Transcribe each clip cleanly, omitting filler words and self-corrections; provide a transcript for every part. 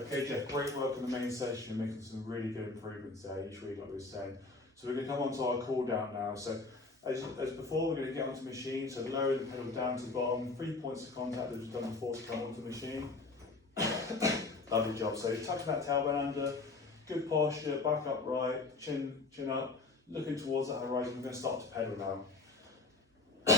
Okay, Jeff, great work on the main session. You're making some really good improvements there each week, like we were saying. So we're going to come on to our cool down now. So as before, we're going to get onto the machine. So lower the pedal down to the bottom, 3 points of contact that we've done before to come onto the machine. Lovely job. So tucking that tailbone under, good posture, back upright, chin up, looking towards that horizon. We're going to start to pedal now.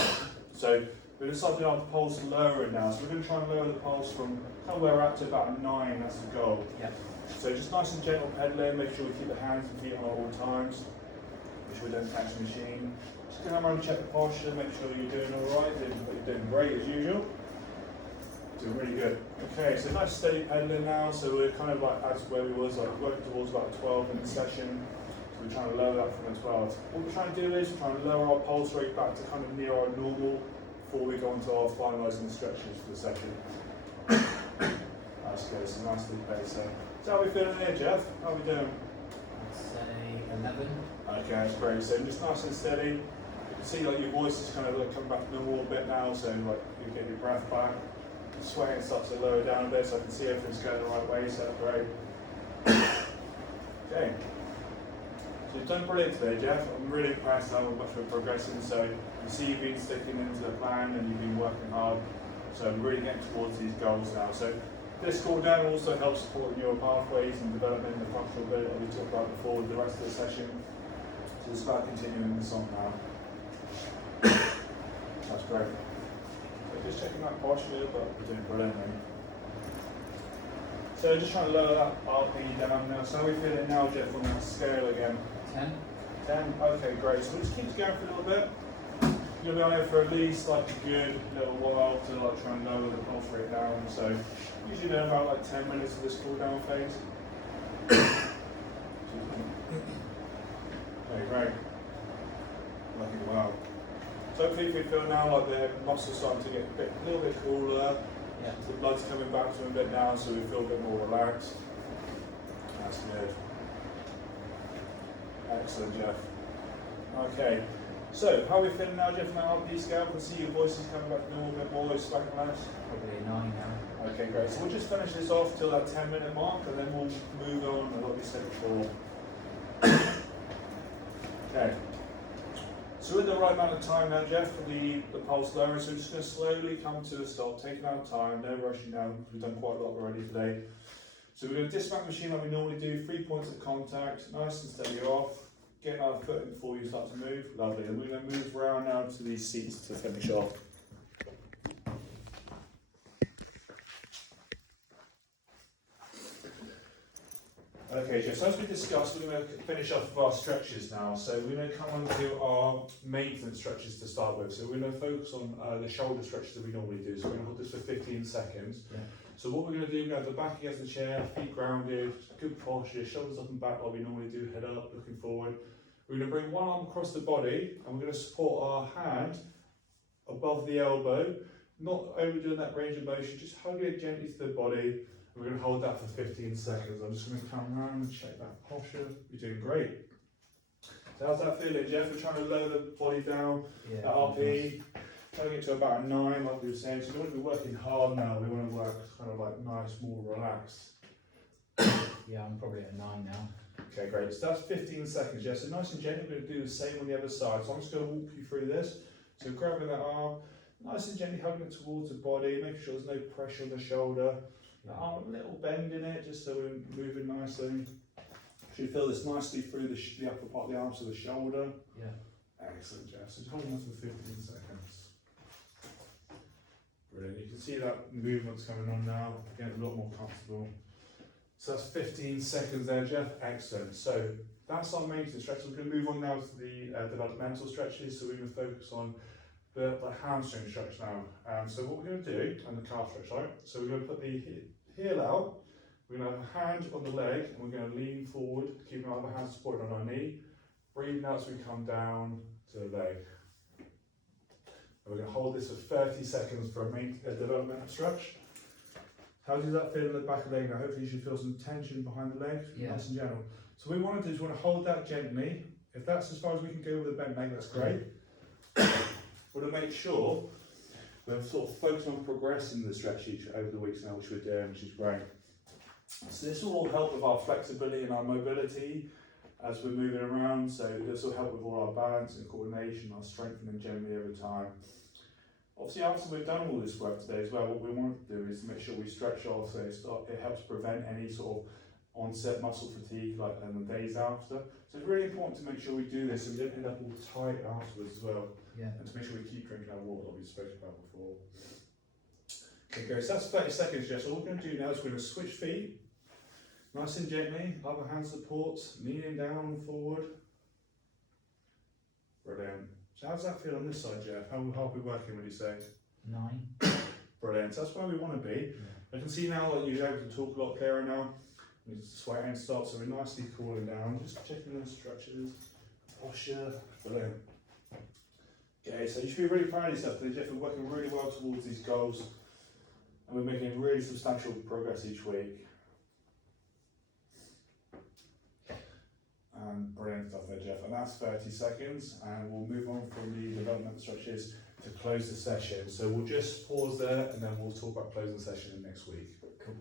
So we're going to start doing our pulse lowering now. So we're going to try and lower the pulse from kind of where we're at to about a 9, that's the goal. Yep. So just nice and gentle pedaling, make sure we keep the hands and feet on at all times. Make sure we don't catch the machine. Just going to around and check the posture, make sure you're doing alright, you're doing great as usual. Doing really good. Okay, so nice steady pedaling now, so we're kind of like as where we was, like working towards about a 12-minute session. So we're trying to lower that from a 12. What we're trying to do is we're trying to lower our pulse rate back to kind of near our normal before we go into our finalising the stretches for the session. That's good, so nicely paced there. So how are we feeling here, Jeff? How are we doing? I'd say 11. Okay, that's great. So just nice and steady. You can see like your voice is kind of like coming back normal a bit now, so like you get your breath back. The sweating starts to lower down a bit, so I can see everything's going the right way, so that's great. Okay. So you've done brilliant today, Jeff. I'm really impressed how much we're progressing. So you see you've been sticking into the plan and you've been working hard. So I'm really getting towards these goals now. So this cool down also helps support neural pathways and development the functional ability that we talked about before with the rest of the session. So it's about continuing this on now. That's great. So just checking that posture, but we're doing brilliantly. So just trying to lower that RP down now. So how are we feeling now, Jeff, on that scale again? 10. 10? Okay, great. So we'll just keep this going for a little bit. You'll be on there for at least like a good little while to like try and lower the pulse rate down. So usually then about like 10 minutes of this cool down phase. Okay, great. Working well. So hopefully if we feel now like the muscles starting to get a little bit cooler. Yeah. The blood's coming back to them a bit now, so we feel a bit more relaxed. That's good. Excellent, Jeff. Okay. So, how are we feeling now, Jeff, on that RP scale? I can see your voice is coming back to normal, a bit more, it's back and nice. Probably a 9 now. Okay, great. So we'll just finish this off till that 10-minute mark, and then we'll move on and what we said before. Okay. So we're in the right amount of time now, Jeff, for the pulse lowering. So we're just going to slowly come to a stop, taking our time, no rushing now, because we've done quite a lot already today. So we're going to dismount the machine like we normally do, 3 points of contact, nice and steady off. Get our foot in before you start to move. Lovely. And we're going to move around now to these seats to finish off. Okay, Jeff, so as we discussed, we're going to finish off with our stretches now. So we're going to come on to our maintenance stretches to start with. So we're going to focus on the shoulder stretches that we normally do. So we're going to hold this for 15 seconds. Yeah. So what we're going to do, we're going to have the back against the chair, feet grounded, good posture, shoulders up and back like we normally do, head up, looking forward. We're going to bring one arm across the body and we're going to support our hand above the elbow, not overdoing that range of motion, just hugging it gently to the body. We're going to hold that for 15 seconds. I'm just going to come around and check that posture. You're doing great. So how's that feeling, Jeff? We're trying to lower the body down, that RP, trying to get to about a 9 like we were saying. So we want to be working hard now. We want to work kind of like nice, more relaxed. Yeah, I'm probably at a 9 now. Okay, great. So that's 15 seconds, Jeff. So nice and gentle, we're going to do the same on the other side. So I'm just going to walk you through this. So grabbing that arm, nice and gently hugging it towards the body, making sure there's no pressure on the shoulder. The arm, a little bend in it, just so we're moving nicely. Should feel this nicely through the upper part of the arm to the shoulder. Yeah. Excellent, Jeff. So just holding that for 15 seconds. Brilliant. You can see that movement's coming on now. Getting a lot more comfortable. So that's 15 seconds there, Jeff. Excellent. So that's our maintenance stretch. We're going to move on now to the developmental stretches. So we're going to focus on the hamstring stretch now. So what we're going to do, and the calf stretch, right? So we're going to put the heel out. We're going to have a hand on the leg, and we're going to lean forward, keeping our other hand supported on our knee. Breathing out as we come down to the leg. And we're going to hold this for 30 seconds for a developmental stretch. How does that feel in the back of the leg now? Hopefully you should feel some tension behind the legs, nice and gentle. So what we want to do is we want to hold that gently. If that's as far as we can go with a bent leg, that's great. We're going to make sure we're sort of focusing on progressing the stretch over the weeks now, which we're doing, which is great. So this will all help with our flexibility and our mobility as we're moving around. So this will help with all our balance and coordination, our strengthening generally over time. Obviously, after we've done all this work today as well, what we want to do is make sure we stretch off, so it helps prevent any sort of onset muscle fatigue like in the days after. So it's really important to make sure we do this and we don't end up all tight afterwards as well. Yeah. And to make sure we keep drinking our water that we spoke about before. Okay, great. So that's 30 seconds, Jess. So what we're going to do now is we're going to switch feet, nice and gently, other hand supports, kneeling down and forward. Brilliant. So how does that feel on this side, Jeff? How are we working, would you say? 9. Brilliant. So that's where we want to be. Yeah. I can see now that you're able to talk a lot clearer now. The sweating stops, so we're nicely cooling down. Just checking those stretches, posture. Brilliant. Okay, so you should be really proud of yourself today, Jeff. We're working really well towards these goals, and we're making really substantial progress each week. Brilliant stuff there, Jeff. And that's 30 seconds, and we'll move on from the development stretches to close the session. So we'll just pause there, and then we'll talk about closing the session next week. Cool.